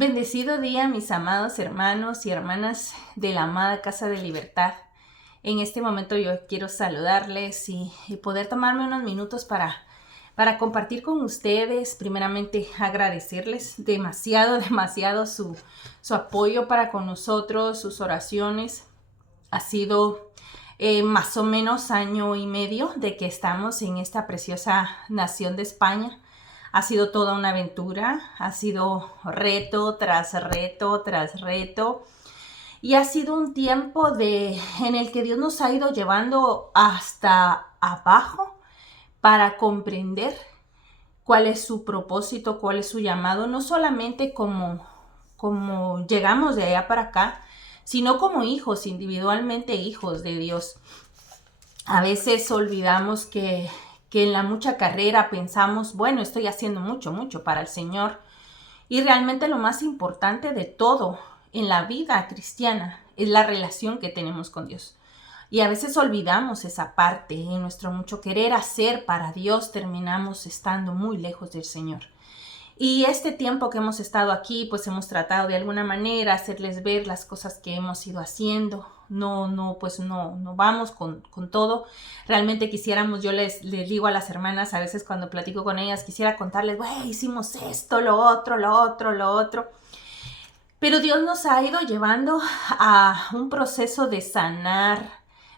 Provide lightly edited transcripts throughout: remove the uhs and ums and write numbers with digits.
Bendecido día, mis amados hermanos y hermanas de la amada Casa de Libertad. En este momento yo quiero saludarles y poder tomarme unos minutos para compartir con ustedes. Primeramente, agradecerles demasiado su apoyo para con nosotros, sus oraciones. Ha sido más o menos año y medio de que estamos en esta preciosa nación de España. Ha sido toda una aventura, ha sido reto tras reto tras reto, y ha sido un tiempo en el que Dios nos ha ido llevando hasta abajo para comprender cuál es su propósito, cuál es su llamado, no solamente como llegamos de allá para acá, sino como hijos, individualmente hijos de Dios. A veces olvidamos que en la mucha carrera pensamos, bueno, estoy haciendo mucho para el Señor. Y realmente lo más importante de todo en la vida cristiana es la relación que tenemos con Dios. Y a veces olvidamos esa parte. En nuestro mucho querer hacer para Dios terminamos estando muy lejos del Señor. Y este tiempo que hemos estado aquí, pues hemos tratado de alguna manera hacerles ver las cosas que hemos ido haciendo. No vamos con todo. Realmente quisiéramos, yo les digo a las hermanas, a veces cuando platico con ellas, quisiera contarles, hicimos esto, lo otro. Pero Dios nos ha ido llevando a un proceso de sanar,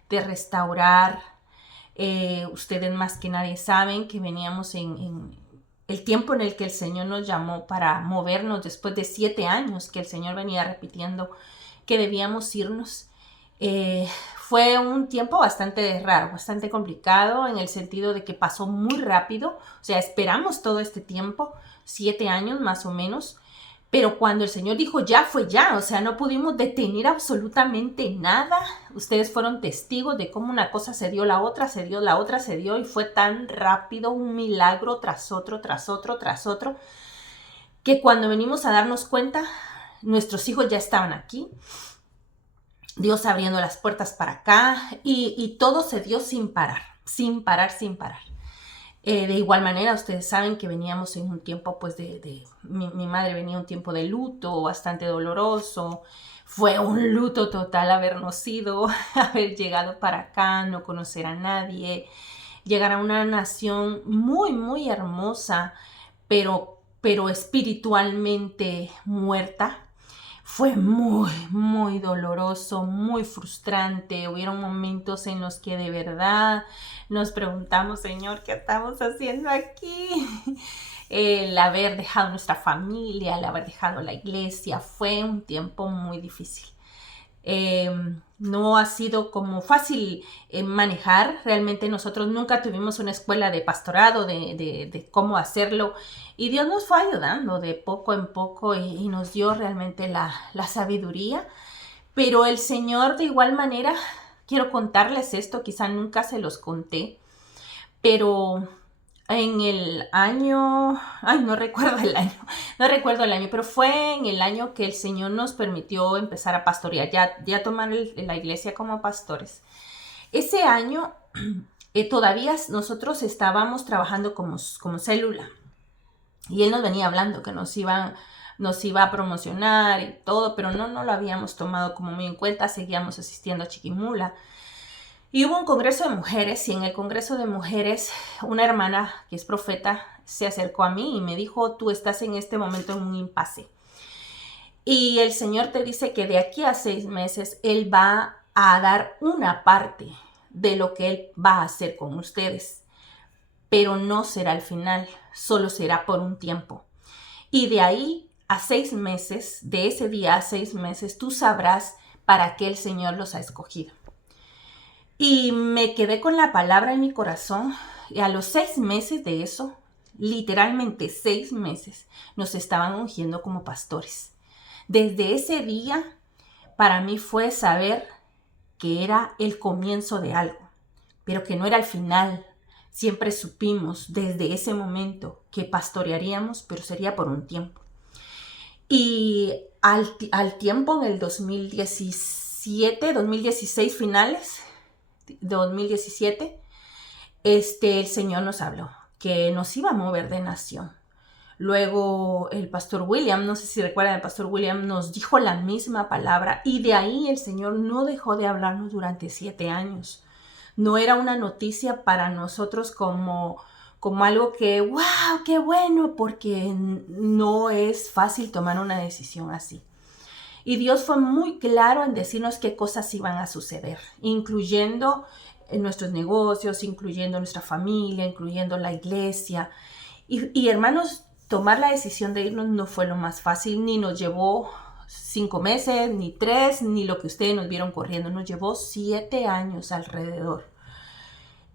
de restaurar. Ustedes más que nadie saben que veníamos en el tiempo en el que el Señor nos llamó para movernos después de 7 años que el Señor venía repitiendo que debíamos irnos. Fue un tiempo bastante raro, bastante complicado en el sentido de que pasó muy rápido. O sea, esperamos todo este tiempo, 7 años más o menos. Pero cuando el Señor dijo ya, fue ya. O sea, no pudimos detener absolutamente nada. Ustedes fueron testigos de cómo una cosa se dio, la otra se dio, la otra se dio. Y fue tan rápido, un milagro tras otro, que cuando venimos a darnos cuenta, nuestros hijos ya estaban aquí. Dios abriendo las puertas para acá. Y todo se dio sin parar. De igual manera, ustedes saben que veníamos en un tiempo, pues, mi madre venía un tiempo de luto bastante doloroso. Fue un luto total habernos ido, haber llegado para acá, no conocer a nadie, llegar a una nación muy hermosa, pero espiritualmente muerta. Fue muy doloroso, muy frustrante. Hubieron momentos en los que de verdad nos preguntamos, Señor, ¿qué estamos haciendo aquí? El haber dejado nuestra familia, el haber dejado la iglesia, fue un tiempo muy difícil. No ha sido como fácil manejar. Realmente nosotros nunca tuvimos una escuela de pastorado, de cómo hacerlo, y Dios nos fue ayudando de poco en poco y nos dio realmente la sabiduría. Pero el Señor, de igual manera, quiero contarles esto, quizá nunca se los conté, pero en el año, no recuerdo el año, pero fue en el año que el Señor nos permitió empezar a pastorear, ya tomar la iglesia como pastores. Ese año todavía nosotros estábamos trabajando como célula, y Él nos venía hablando que nos iba a promocionar y todo, pero no lo habíamos tomado como muy en cuenta. Seguíamos asistiendo a Chiquimula. Y hubo un congreso de mujeres, y en el congreso de mujeres una hermana que es profeta se acercó a mí y me dijo, tú estás en este momento en un impasse. Y el Señor te dice que de aquí a 6 meses Él va a dar una parte de lo que Él va a hacer con ustedes. Pero no será el final, solo será por un tiempo. Y de ahí a 6 meses, de ese día a 6 meses, tú sabrás para qué el Señor los ha escogido. Y me quedé con la palabra en mi corazón, y a los 6 meses de eso, literalmente 6 meses, nos estaban ungiendo como pastores. Desde ese día, para mí fue saber que era el comienzo de algo, pero que no era el final. Siempre supimos desde ese momento que pastorearíamos, pero sería por un tiempo. Y al tiempo, en el 2016 finales, 2017, el Señor nos habló que nos iba a mover de nación. Luego el pastor William, no sé si recuerdan, el pastor William nos dijo la misma palabra y de ahí el Señor no dejó de hablarnos durante 7 años. No era una noticia para nosotros como algo que, wow, qué bueno, porque no es fácil tomar una decisión así. Y Dios fue muy claro en decirnos qué cosas iban a suceder, incluyendo nuestros negocios, incluyendo nuestra familia, incluyendo la iglesia. Y hermanos, tomar la decisión de irnos no fue lo más fácil, ni nos llevó 5 meses, ni 3, ni lo que ustedes nos vieron corriendo, nos llevó 7 años alrededor.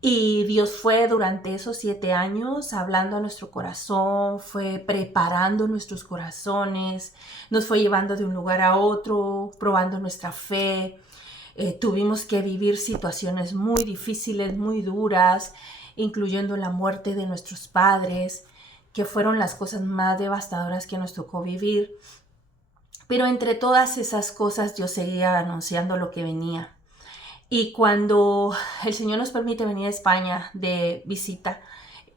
Y Dios fue durante esos 7 años hablando a nuestro corazón, fue preparando nuestros corazones, nos fue llevando de un lugar a otro, probando nuestra fe. Tuvimos que vivir situaciones muy difíciles, muy duras, incluyendo la muerte de nuestros padres, que fueron las cosas más devastadoras que nos tocó vivir. Pero entre todas esas cosas yo seguía anunciando lo que venía. Y cuando el Señor nos permite venir a España de visita,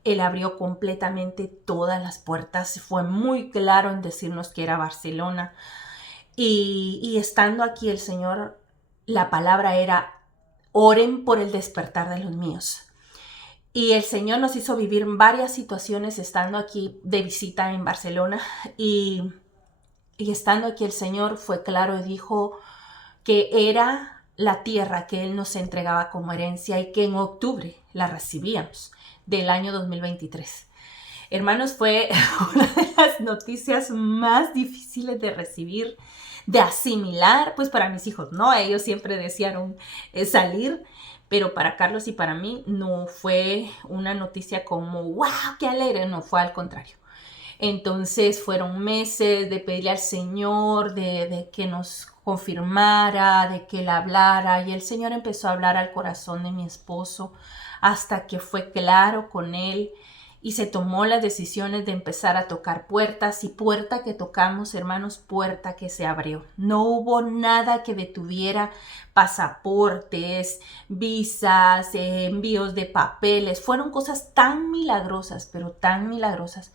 Él abrió completamente todas las puertas. Fue muy claro en decirnos que era Barcelona. Y estando aquí el Señor, la palabra era, oren por el despertar de los míos. Y el Señor nos hizo vivir varias situaciones estando aquí de visita en Barcelona. Y estando aquí el Señor fue claro y dijo que era la tierra que Él nos entregaba como herencia y que en octubre la recibíamos del año 2023. Hermanos, fue una de las noticias más difíciles de recibir, de asimilar, pues para mis hijos, ¿no? Ellos siempre desearon salir, pero para Carlos y para mí no fue una noticia como, wow, qué alegre, no, fue al contrario. Entonces fueron meses de pedirle al Señor, de que nos confirmara, de que Él hablara. Y el Señor empezó a hablar al corazón de mi esposo hasta que fue claro con Él. Y se tomó las decisiones de empezar a tocar puertas. Y puerta que tocamos, hermanos, puerta que se abrió. No hubo nada que detuviera pasaportes, visas, envíos de papeles. Fueron cosas tan milagrosas, pero tan milagrosas,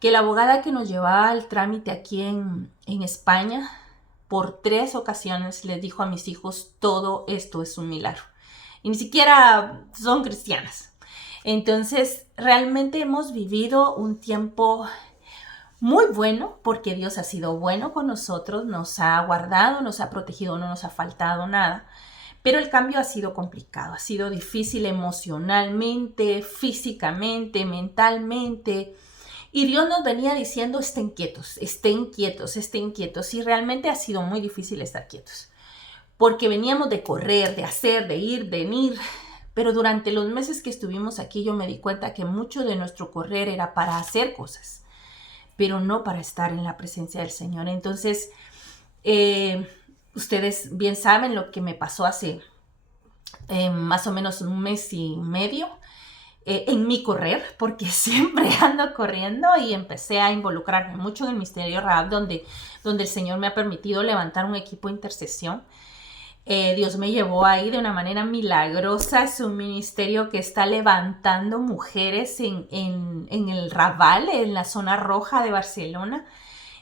que la abogada que nos llevaba al trámite aquí en España, por 3 ocasiones les dijo a mis hijos, todo esto es un milagro. Y ni siquiera son cristianas. Entonces, realmente hemos vivido un tiempo muy bueno, porque Dios ha sido bueno con nosotros, nos ha guardado, nos ha protegido, no nos ha faltado nada. Pero el cambio ha sido complicado, ha sido difícil emocionalmente, físicamente, mentalmente. Y Dios nos venía diciendo, estén quietos, estén quietos, estén quietos. Y realmente ha sido muy difícil estar quietos. Porque veníamos de correr, de hacer, de ir, de venir. Pero durante los meses que estuvimos aquí yo me di cuenta que mucho de nuestro correr era para hacer cosas, pero no para estar en la presencia del Señor. Entonces, ustedes bien saben lo que me pasó hace más o menos 1 mes y medio. En mi correr, porque siempre ando corriendo, y empecé a involucrarme mucho en el Ministerio Rahab, donde el Señor me ha permitido levantar un equipo de intercesión. Dios me llevó ahí de una manera milagrosa. Es un ministerio que está levantando mujeres en el Raval, en la zona roja de Barcelona.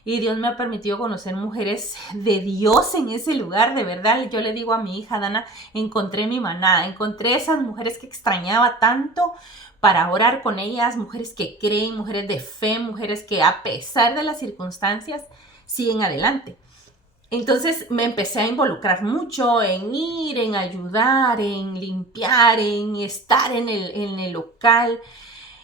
Y Dios me ha permitido conocer mujeres de Dios en ese lugar, de verdad. Yo le digo a mi hija Dana, encontré mi manada, encontré esas mujeres que extrañaba tanto para orar con ellas, mujeres que creen, mujeres de fe, mujeres que a pesar de las circunstancias siguen adelante. Entonces me empecé a involucrar mucho en ir, en ayudar, en limpiar, en estar en el local.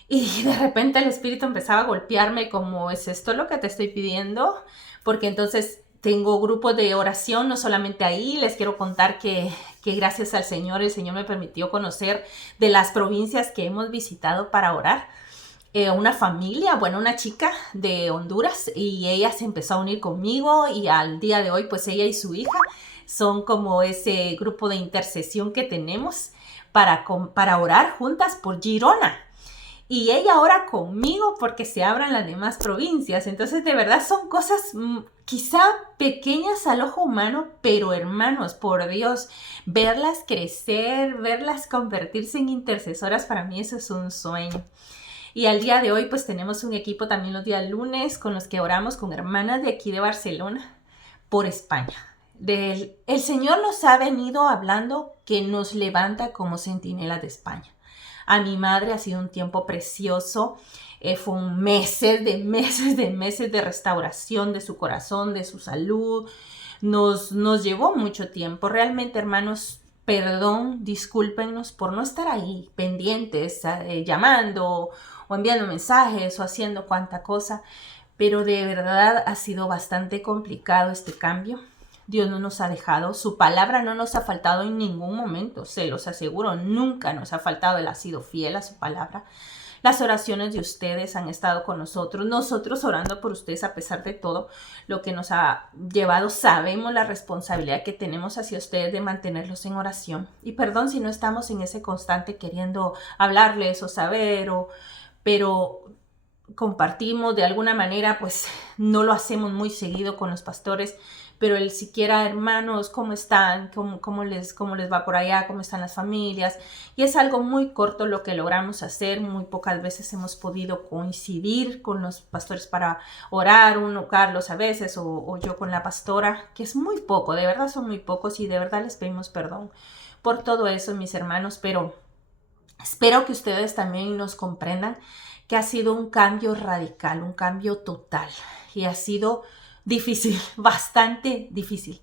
Y de repente el Espíritu empezaba a golpearme como, ¿es esto lo que te estoy pidiendo? Porque entonces tengo grupos de oración, no solamente ahí. Les quiero contar que gracias al Señor, el Señor me permitió conocer de las provincias que hemos visitado para orar. Una familia, una chica de Honduras, y ella se empezó a unir conmigo, y al día de hoy pues ella y su hija son como ese grupo de intercesión que tenemos para orar juntas por Girona. Y ella ora conmigo porque se abran las demás provincias. Entonces, de verdad, son cosas quizá pequeñas al ojo humano, pero hermanos, por Dios, verlas crecer, verlas convertirse en intercesoras, para mí eso es un sueño. Y al día de hoy pues tenemos un equipo también los días lunes con los que oramos con hermanas de aquí de Barcelona por España. El Señor nos ha venido hablando que nos levanta como centinelas de España. A mi madre ha sido un tiempo precioso. Fue un meses de restauración de su corazón, de su salud. Nos llevó mucho tiempo. Realmente, hermanos, perdón, discúlpenos por no estar ahí pendientes, llamando o enviando mensajes o haciendo cuanta cosa. Pero de verdad ha sido bastante complicado este cambio. Dios no nos ha dejado, su palabra no nos ha faltado en ningún momento, se los aseguro, nunca nos ha faltado, Él ha sido fiel a su palabra. Las oraciones de ustedes han estado con nosotros orando por ustedes a pesar de todo lo que nos ha llevado. Sabemos la responsabilidad que tenemos hacia ustedes de mantenerlos en oración. Y perdón si no estamos en ese constante queriendo hablarles o saber, pero compartimos de alguna manera, pues no lo hacemos muy seguido con los pastores, pero el siquiera, hermanos, ¿cómo están? ¿Cómo les va por allá? ¿Cómo están las familias? Y es algo muy corto lo que logramos hacer. Muy pocas veces hemos podido coincidir con los pastores para orar, uno, Carlos a veces, o yo con la pastora, que es muy poco, de verdad son muy pocos y de verdad les pedimos perdón por todo eso, mis hermanos, pero espero que ustedes también nos comprendan que ha sido un cambio radical, un cambio total y ha sido difícil, bastante difícil.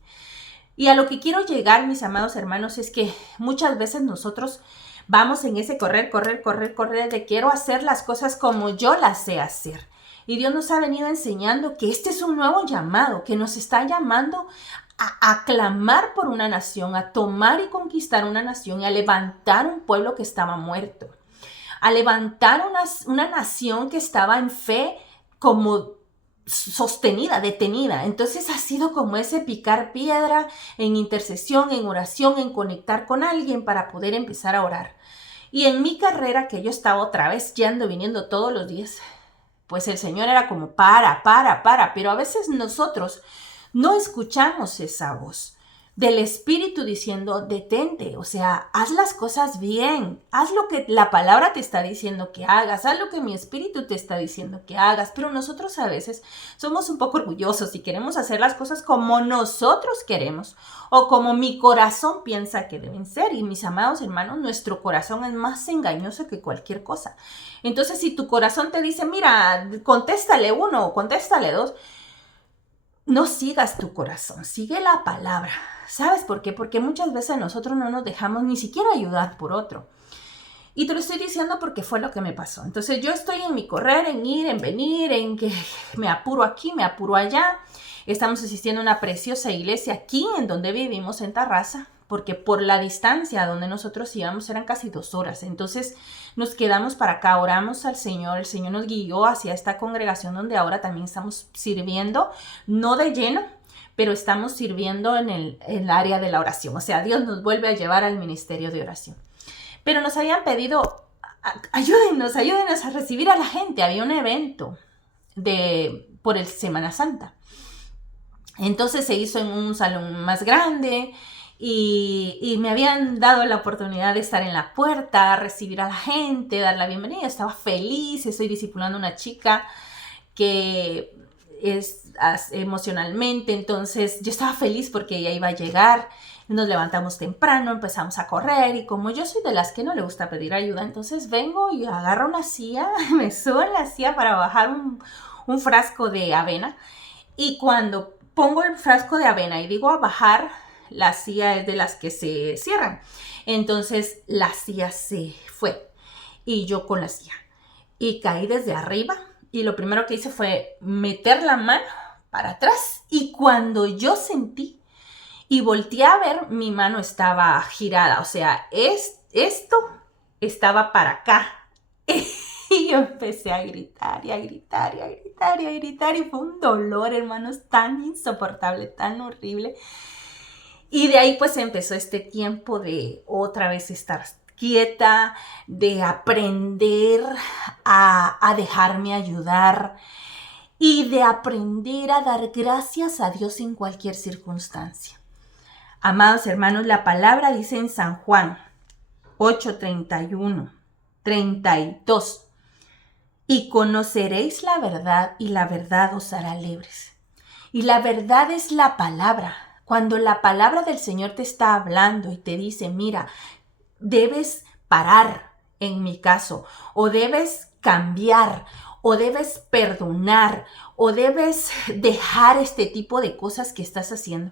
Y a lo que quiero llegar, mis amados hermanos, es que muchas veces nosotros vamos en ese correr de quiero hacer las cosas como yo las sé hacer. Y Dios nos ha venido enseñando que este es un nuevo llamado, que nos está llamando a clamar por una nación, a tomar y conquistar una nación y a levantar un pueblo que estaba muerto, a levantar una nación que estaba en fe como sostenida, detenida. Entonces ha sido como ese picar piedra en intercesión, en oración, en conectar con alguien para poder empezar a orar. Y en mi carrera, que yo estaba otra vez yendo, viniendo todos los días, pues el Señor era como para, pero a veces nosotros no escuchamos esa voz del Espíritu diciendo, detente, o sea, haz las cosas bien, haz lo que la palabra te está diciendo que hagas, haz lo que mi Espíritu te está diciendo que hagas, pero nosotros a veces somos un poco orgullosos y queremos hacer las cosas como nosotros queremos o como mi corazón piensa que deben ser. Y mis amados hermanos, nuestro corazón es más engañoso que cualquier cosa. Entonces, si tu corazón te dice, mira, contéstale 1 o contéstale 2, no sigas tu corazón, sigue la palabra. ¿Sabes por qué? Porque muchas veces nosotros no nos dejamos ni siquiera ayudar por otro. Y te lo estoy diciendo porque fue lo que me pasó. Entonces yo estoy en mi correr, en ir, en venir, en que me apuro aquí, me apuro allá. Estamos asistiendo a una preciosa iglesia aquí en donde vivimos en Tarrasa, porque por la distancia a donde nosotros íbamos eran casi 2 horas. Entonces nos quedamos para acá, oramos al Señor, el Señor nos guió hacia esta congregación donde ahora también estamos sirviendo, no de lleno, pero estamos sirviendo en el área de la oración. O sea, Dios nos vuelve a llevar al ministerio de oración. Pero nos habían pedido, ayúdennos a recibir a la gente. Había un evento por el Semana Santa. Entonces se hizo en un salón más grande y me habían dado la oportunidad de estar en la puerta, recibir a la gente, dar la bienvenida. Estaba feliz, estoy discipulando a una chica que es emocionalmente, entonces yo estaba feliz porque ella iba a llegar. Nos levantamos temprano, empezamos a correr y como yo soy de las que no le gusta pedir ayuda, entonces vengo y agarro una silla, me subo en la silla para bajar un frasco de avena y cuando pongo el frasco de avena y digo a bajar, la silla es de las que se cierran. Entonces la silla se fue y yo con la silla y caí desde arriba y lo primero que hice fue meter la mano para atrás y cuando yo sentí y volteé a ver, mi mano estaba girada, o sea, esto estaba para acá. Y yo empecé a gritar y a gritar y a gritar y a gritar y fue un dolor, hermanos, tan insoportable, tan horrible. Y de ahí pues empezó este tiempo de otra vez estar quieta, de aprender a dejarme ayudar y de aprender a dar gracias a Dios en cualquier circunstancia. Amados hermanos, la palabra dice en San Juan 8:31, 32. y conoceréis la verdad y la verdad os hará libres. Y la verdad es la palabra. Cuando la palabra del Señor te está hablando y te dice, mira, debes parar en mi caso, o debes cambiar, o debes perdonar, o debes dejar este tipo de cosas que estás haciendo.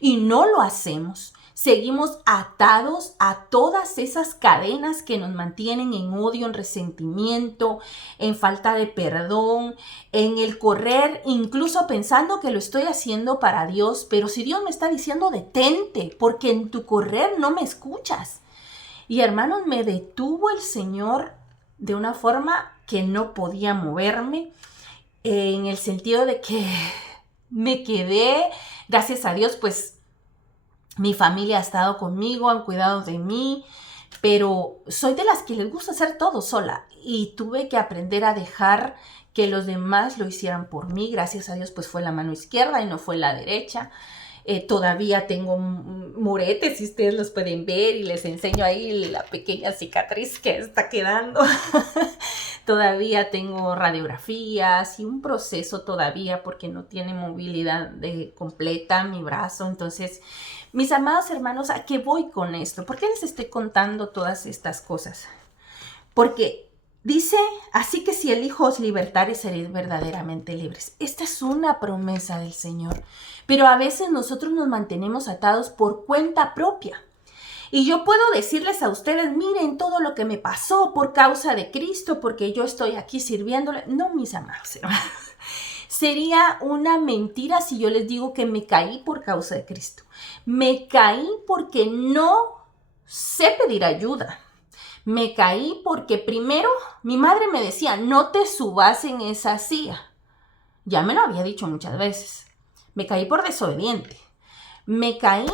Y no lo hacemos. Seguimos atados a todas esas cadenas que nos mantienen en odio, en resentimiento, en falta de perdón, en el correr, incluso pensando que lo estoy haciendo para Dios. Pero si Dios me está diciendo, detente, porque en tu correr no me escuchas. Y hermanos, me detuvo el Señor de una forma que no podía moverme, en el sentido de que me quedé, gracias a Dios, pues mi familia ha estado conmigo, han cuidado de mí, pero soy de las que les gusta hacer todo sola y tuve que aprender a dejar que los demás lo hicieran por mí. Gracias a Dios, pues fue la mano izquierda y no fue la derecha. Todavía tengo moretes, si ustedes los pueden ver, y les enseño ahí la pequeña cicatriz que está quedando. Todavía tengo radiografías y un proceso todavía porque no tiene movilidad completa mi brazo. Entonces, mis amados hermanos, ¿a qué voy con esto? ¿Por qué les estoy contando todas estas cosas? Porque dice, así que si el Hijo os libertare, seréis verdaderamente libres. Esta es una promesa del Señor. Pero a veces nosotros nos mantenemos atados por cuenta propia. Y yo puedo decirles a ustedes, miren todo lo que me pasó por causa de Cristo, porque yo estoy aquí sirviéndole. No, mis amados hermanos. Sería una mentira si yo les digo que me caí por causa de Cristo. Me caí porque no sé pedir ayuda. Me caí porque primero mi madre me decía, no te subas en esa silla. Ya me lo había dicho muchas veces. Me caí por desobediente. Me caí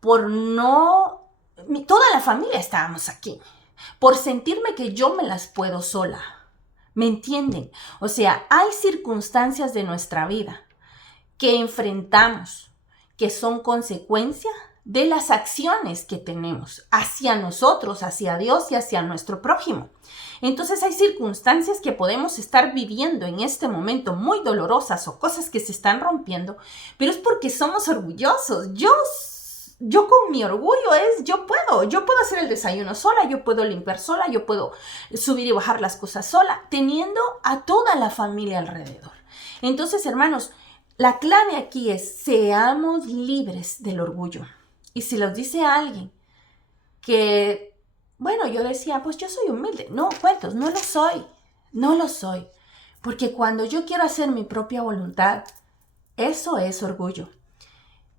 por no... Toda la familia estábamos aquí. Por sentirme que yo me las puedo sola. ¿Me entienden? O sea, hay circunstancias de nuestra vida que enfrentamos, que son consecuencia de las acciones que tenemos hacia nosotros, hacia Dios y hacia nuestro prójimo. Entonces hay circunstancias que podemos estar viviendo en este momento muy dolorosas o cosas que se están rompiendo, pero es porque somos orgullosos. Yo con mi orgullo yo puedo hacer el desayuno sola, yo puedo limpiar sola, yo puedo subir y bajar las cosas sola, teniendo a toda la familia alrededor. Entonces, hermanos, la clave aquí es, seamos libres del orgullo. Y si los dice alguien que, bueno, yo decía, pues yo soy humilde. No, cuentos, no lo soy. Porque cuando yo quiero hacer mi propia voluntad, eso es orgullo.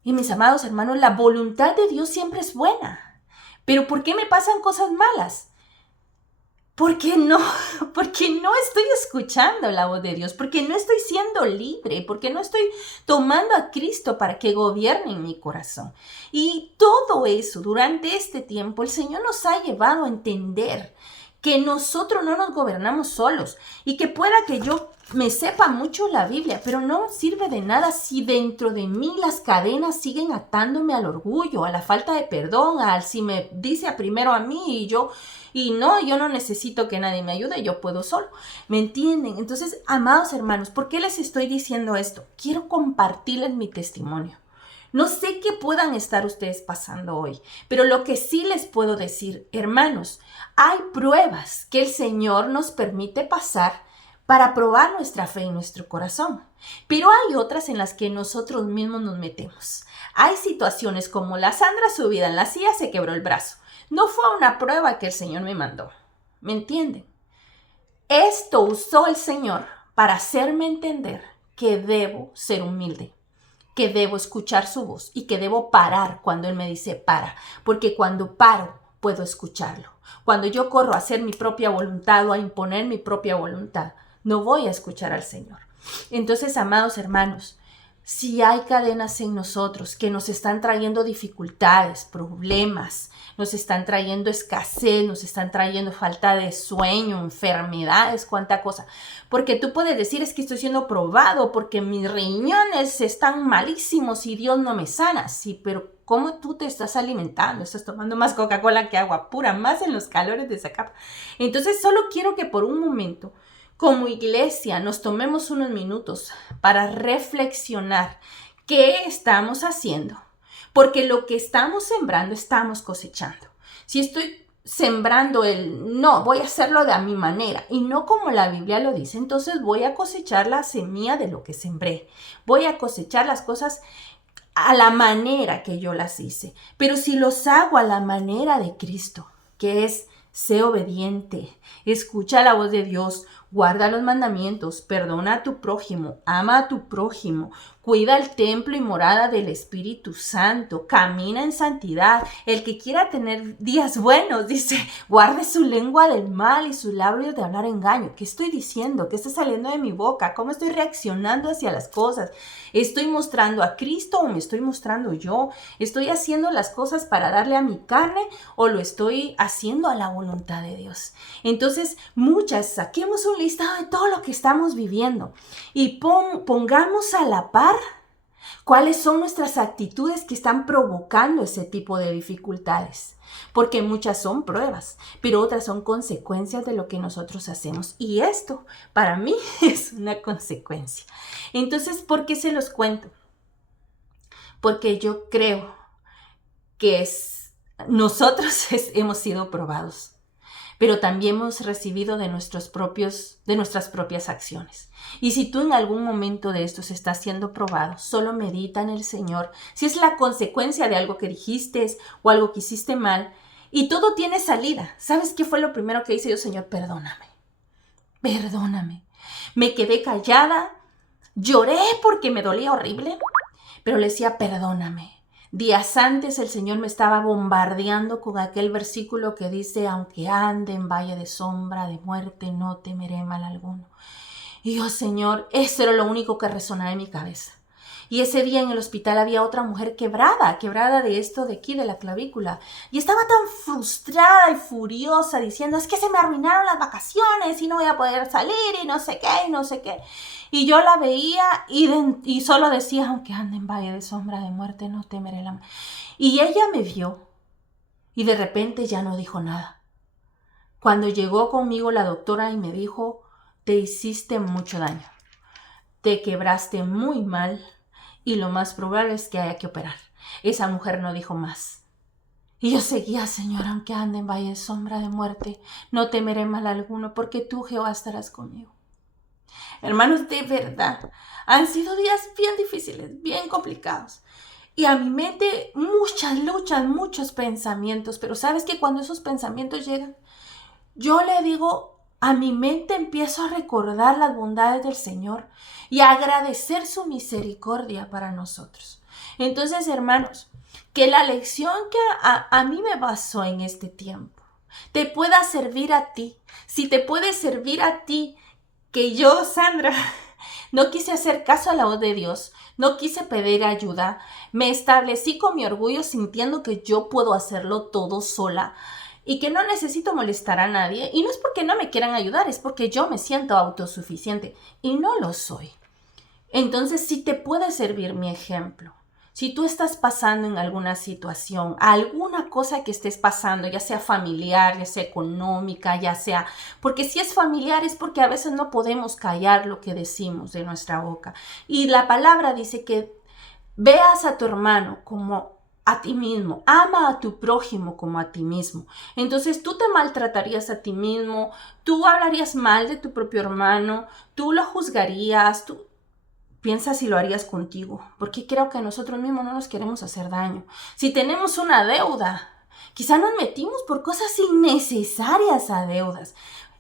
Y mis amados hermanos, la voluntad de Dios siempre es buena. Pero ¿por qué me pasan cosas malas? Porque no estoy escuchando la voz de Dios, porque no estoy siendo libre, porque no estoy tomando a Cristo para que gobierne en mi corazón. Y todo eso, durante este tiempo, el Señor nos ha llevado a entender que nosotros no nos gobernamos solos y que pueda que yo me sepa mucho la Biblia, pero no sirve de nada si dentro de mí las cadenas siguen atándome al orgullo, a la falta de perdón, al si me dice primero a mí yo no necesito que nadie me ayude, yo puedo solo. ¿Me entienden? Entonces, amados hermanos, ¿por qué les estoy diciendo esto? Quiero compartirles mi testimonio. No sé qué puedan estar ustedes pasando hoy, pero lo que sí les puedo decir, hermanos, hay pruebas que el Señor nos permite pasar para probar nuestra fe en nuestro corazón. Pero hay otras en las que nosotros mismos nos metemos. Hay situaciones como la Sandra subida en la silla se quebró el brazo. No fue una prueba que el Señor me mandó. ¿Me entienden? Esto usó el Señor para hacerme entender que debo ser humilde, que debo escuchar su voz y que debo parar cuando Él me dice para, porque cuando paro puedo escucharlo. Cuando yo corro a hacer mi propia voluntad o a imponer mi propia voluntad, no voy a escuchar al Señor. Entonces, amados hermanos, si hay cadenas en nosotros que nos están trayendo dificultades, problemas, nos están trayendo escasez, nos están trayendo falta de sueño, enfermedades, cuánta cosa. Porque tú puedes decir, es que estoy siendo probado porque mis riñones están malísimos y Dios no me sana. Sí, pero ¿cómo tú te estás alimentando? Estás tomando más Coca-Cola que agua pura, más en los calores de esa capa. Entonces, solo quiero que por un momento como iglesia nos tomemos unos minutos para reflexionar qué estamos haciendo, porque lo que estamos sembrando estamos cosechando. Si estoy sembrando no, voy a hacerlo de a mi manera y no como la Biblia lo dice, entonces voy a cosechar la semilla de lo que sembré. Voy a cosechar las cosas a la manera que yo las hice. Pero si los hago a la manera de Cristo, que es: sé obediente, escucha la voz de Dios, guarda los mandamientos, perdona a tu prójimo, ama a tu prójimo, cuida el templo y morada del Espíritu Santo, camina en santidad. El que quiera tener días buenos, dice, guarde su lengua del mal y sus labios de hablar engaño. ¿Qué estoy diciendo? ¿Qué está saliendo de mi boca? ¿Cómo estoy reaccionando hacia las cosas? ¿Estoy mostrando a Cristo o me estoy mostrando yo? ¿Estoy haciendo las cosas para darle a mi carne o lo estoy haciendo a la voluntad de Dios? Entonces, saquemos un listado de todo lo que estamos viviendo y pongamos a la par cuáles son nuestras actitudes que están provocando ese tipo de dificultades. Porque muchas son pruebas, pero otras son consecuencias de lo que nosotros hacemos. Y esto, para mí, es una consecuencia. Entonces, ¿por qué se los cuento? Porque yo creo que nosotros hemos sido probados, pero también hemos recibido de nuestras propias acciones. Y si tú en algún momento de estos estás siendo probado, solo medita en el Señor. Si es la consecuencia de algo que dijiste o algo que hiciste mal, y todo tiene salida. ¿Sabes qué fue lo primero que hice yo? Señor, perdóname. Perdóname. Me quedé callada, lloré porque me dolía horrible, pero le decía, perdóname. Días antes el Señor me estaba bombardeando con aquel versículo que dice: aunque ande en valle de sombra de muerte, no temeré mal alguno. Y yo, Señor, eso era lo único que resonaba en mi cabeza. Y ese día en el hospital había otra mujer quebrada de esto de aquí, de la clavícula. Y estaba tan frustrada y furiosa diciendo: es que se me arruinaron las vacaciones y no voy a poder salir y no sé qué y no sé qué. Y yo la veía y solo decía: aunque ande en valle de sombra de muerte, no temeré la muerte. Y ella me vio y de repente ya no dijo nada. Cuando llegó conmigo la doctora y me dijo: te hiciste mucho daño, te quebraste muy mal y lo más probable es que haya que operar. Esa mujer no dijo más. Y yo seguía: Señor, aunque ande en valle de sombra de muerte, no temeré mal alguno, porque tú, Jehová, estarás conmigo. Hermanos, de verdad, han sido días bien difíciles, bien complicados. Y a mi mente muchas luchas, muchos pensamientos. Pero ¿sabes que cuando esos pensamientos llegan, yo le digo, a mi mente empiezo a recordar las bondades del Señor y a agradecer su misericordia para nosotros? Entonces, hermanos, que la lección que a mí me pasó en este tiempo te pueda servir a ti. Si te puede servir a ti, que yo, Sandra, no quise hacer caso a la voz de Dios, no quise pedir ayuda, me establecí con mi orgullo sintiendo que yo puedo hacerlo todo sola y que no necesito molestar a nadie. Y no es porque no me quieran ayudar, es porque yo me siento autosuficiente y no lo soy. Entonces, sí te puede servir mi ejemplo. Si tú estás pasando en alguna situación, alguna cosa que estés pasando, ya sea familiar, ya sea económica, ya sea... Porque si es familiar es porque a veces no podemos callar lo que decimos de nuestra boca. Y la palabra dice que veas a tu hermano como a ti mismo, ama a tu prójimo como a ti mismo. Entonces tú te maltratarías a ti mismo, tú hablarías mal de tu propio hermano, tú lo juzgarías, tú... Piensa si lo harías contigo, porque creo que nosotros mismos no nos queremos hacer daño. Si tenemos una deuda, quizá nos metimos por cosas innecesarias a deudas.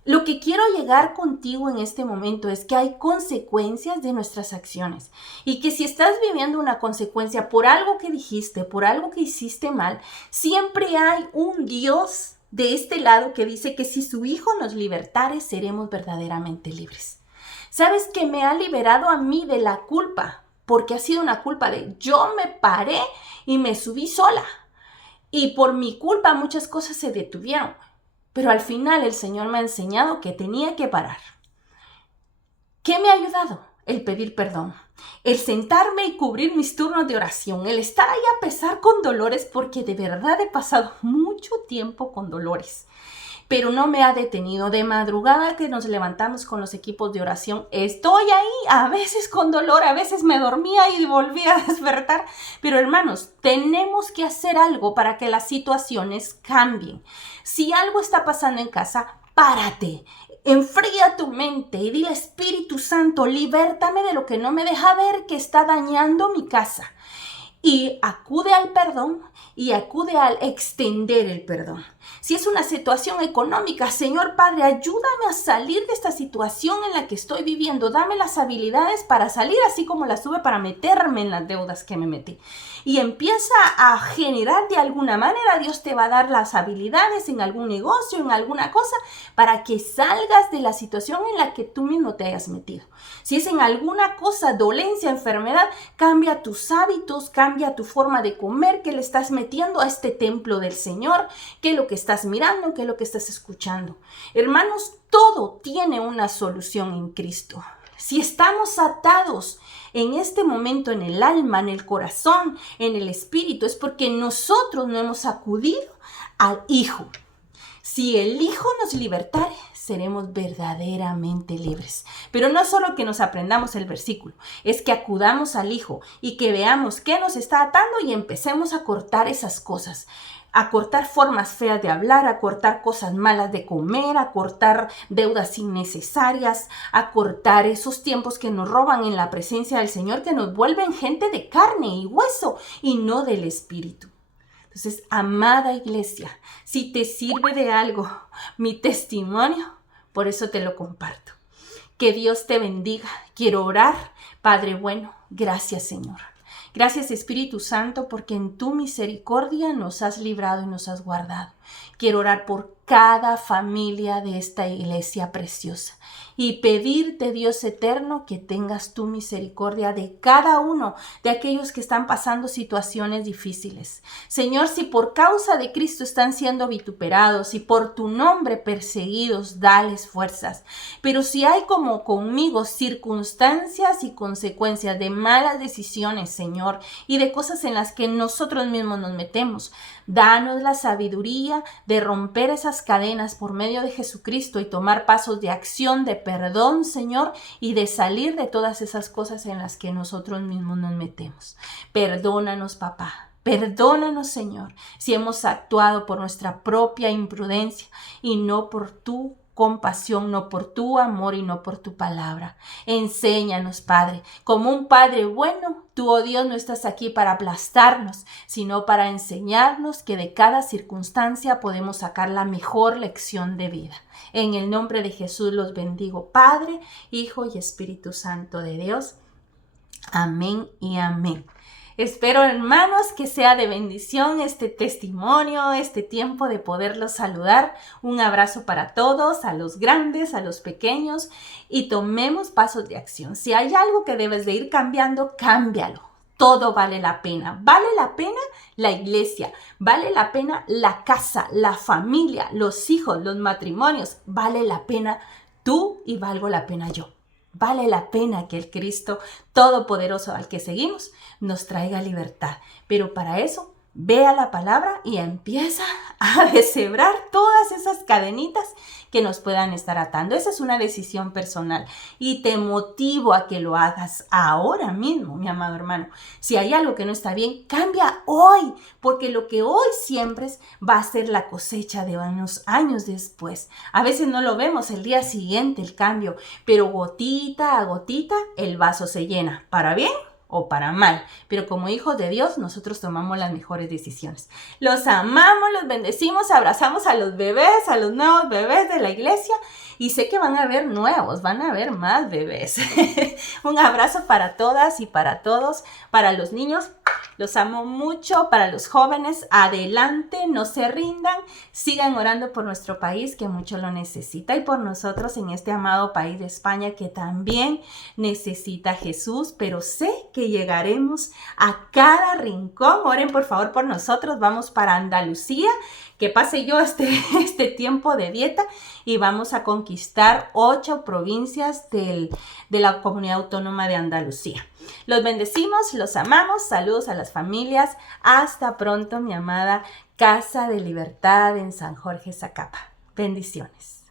Lo que quiero llegar contigo en este momento es que hay consecuencias de nuestras acciones y que si estás viviendo una consecuencia por algo que dijiste, por algo que hiciste mal, siempre hay un Dios de este lado que dice que si su Hijo nos libertare, seremos verdaderamente libres. ¿Sabes que me ha liberado a mí de la culpa? Porque ha sido una culpa de yo me paré y me subí sola. Y por mi culpa muchas cosas se detuvieron. Pero al final el Señor me ha enseñado que tenía que parar. ¿Qué me ha ayudado? El pedir perdón. El sentarme y cubrir mis turnos de oración. El estar ahí a pesar con dolores, porque de verdad he pasado mucho tiempo con dolores. pero no me ha detenido. De madrugada que nos levantamos con los equipos de oración, estoy ahí, a veces con dolor, a veces me dormía y volví a despertar. Pero hermanos, tenemos que hacer algo para que las situaciones cambien. Si algo está pasando en casa, párate. Enfría tu mente y dile, Espíritu Santo, libértame de lo que no me deja ver que está dañando mi casa. Y acude al perdón y acude al extender el perdón. Si es una situación económica, Señor Padre, ayúdame a salir de esta situación en la que estoy viviendo. Dame las habilidades para salir, así como las tuve para meterme en las deudas que me metí. Y empieza a generar de alguna manera, Dios te va a dar las habilidades en algún negocio, en alguna cosa, para que salgas de la situación en la que tú mismo te hayas metido. Si es en alguna cosa, dolencia, enfermedad, cambia tus hábitos, cambia tu forma de comer, que le estás metiendo a este templo del Señor, que es lo que estás mirando, que es lo que estás escuchando. Hermanos, todo tiene una solución en Cristo. Si estamos atados en este momento en el alma, en el corazón, en el espíritu, es porque nosotros no hemos acudido al Hijo. Si el Hijo nos libertare, seremos verdaderamente libres. Pero no solo que nos aprendamos el versículo, es que acudamos al Hijo y que veamos qué nos está atando y empecemos a cortar esas cosas. A cortar formas feas de hablar, a cortar cosas malas de comer, a cortar deudas innecesarias, a cortar esos tiempos que nos roban en la presencia del Señor, que nos vuelven gente de carne y hueso y no del Espíritu. Entonces, amada iglesia, si te sirve de algo mi testimonio, por eso te lo comparto. Que Dios te bendiga. Quiero orar. Padre bueno, gracias Señor. Gracias Espíritu Santo, porque en tu misericordia nos has librado y nos has guardado. Quiero orar por cada familia de esta iglesia preciosa y pedirte, Dios eterno, que tengas tu misericordia de cada uno de aquellos que están pasando situaciones difíciles. Señor, si por causa de Cristo están siendo vituperados y por tu nombre perseguidos, dales fuerzas. Pero si hay como conmigo circunstancias y consecuencias de malas decisiones, Señor, y de cosas en las que nosotros mismos nos metemos, danos la sabiduría de romper esas cadenas por medio de Jesucristo y tomar pasos de acción, de perdón, Señor, y de salir de todas esas cosas en las que nosotros mismos nos metemos. Perdónanos, papá. Perdónanos, Señor, si hemos actuado por nuestra propia imprudencia y no por tu compasión, no por tu amor y no por tu palabra. Enséñanos, Padre, como un Padre bueno, tú, oh Dios, no estás aquí para aplastarnos, sino para enseñarnos que de cada circunstancia podemos sacar la mejor lección de vida. En el nombre de Jesús los bendigo, Padre, Hijo y Espíritu Santo de Dios. Amén y amén. Espero, hermanos, que sea de bendición este testimonio, este tiempo de poderlos saludar. Un abrazo para todos, a los grandes, a los pequeños, y tomemos pasos de acción. Si hay algo que debes de ir cambiando, cámbialo. Todo vale la pena. Vale la pena la iglesia, vale la pena la casa, la familia, los hijos, los matrimonios. Vale la pena tú y valgo la pena yo. Vale la pena que el Cristo Todopoderoso al que seguimos nos traiga libertad. Pero para eso, vea la palabra y empieza a deshebrar todas esas cadenitas que nos puedan estar atando. Esa es una decisión personal y te motivo a que lo hagas ahora mismo, mi amado hermano. Si hay algo que no está bien, cambia hoy, porque lo que hoy siembres va a ser la cosecha de unos años después. A veces no lo vemos el día siguiente el cambio, pero gotita a gotita el vaso se llena, para bien o para mal, pero como hijos de Dios nosotros tomamos las mejores decisiones. Los amamos, los bendecimos, abrazamos a los bebés, a los nuevos bebés de la iglesia, y sé que van a haber nuevos, van a haber más bebés. Un abrazo para todas y para todos, para los niños, los amo mucho, para los jóvenes, adelante, no se rindan, sigan orando por nuestro país que mucho lo necesita y por nosotros en este amado país de España que también necesita a Jesús, pero sé que llegaremos a cada rincón. Oren por favor por nosotros, vamos para Andalucía, que pase yo este tiempo de dieta y vamos a conquistar 8 provincias de la Comunidad Autónoma de Andalucía. Los bendecimos, los amamos, saludos a las familias, hasta pronto mi amada Casa de Libertad en San Jorge, Zacapa. Bendiciones.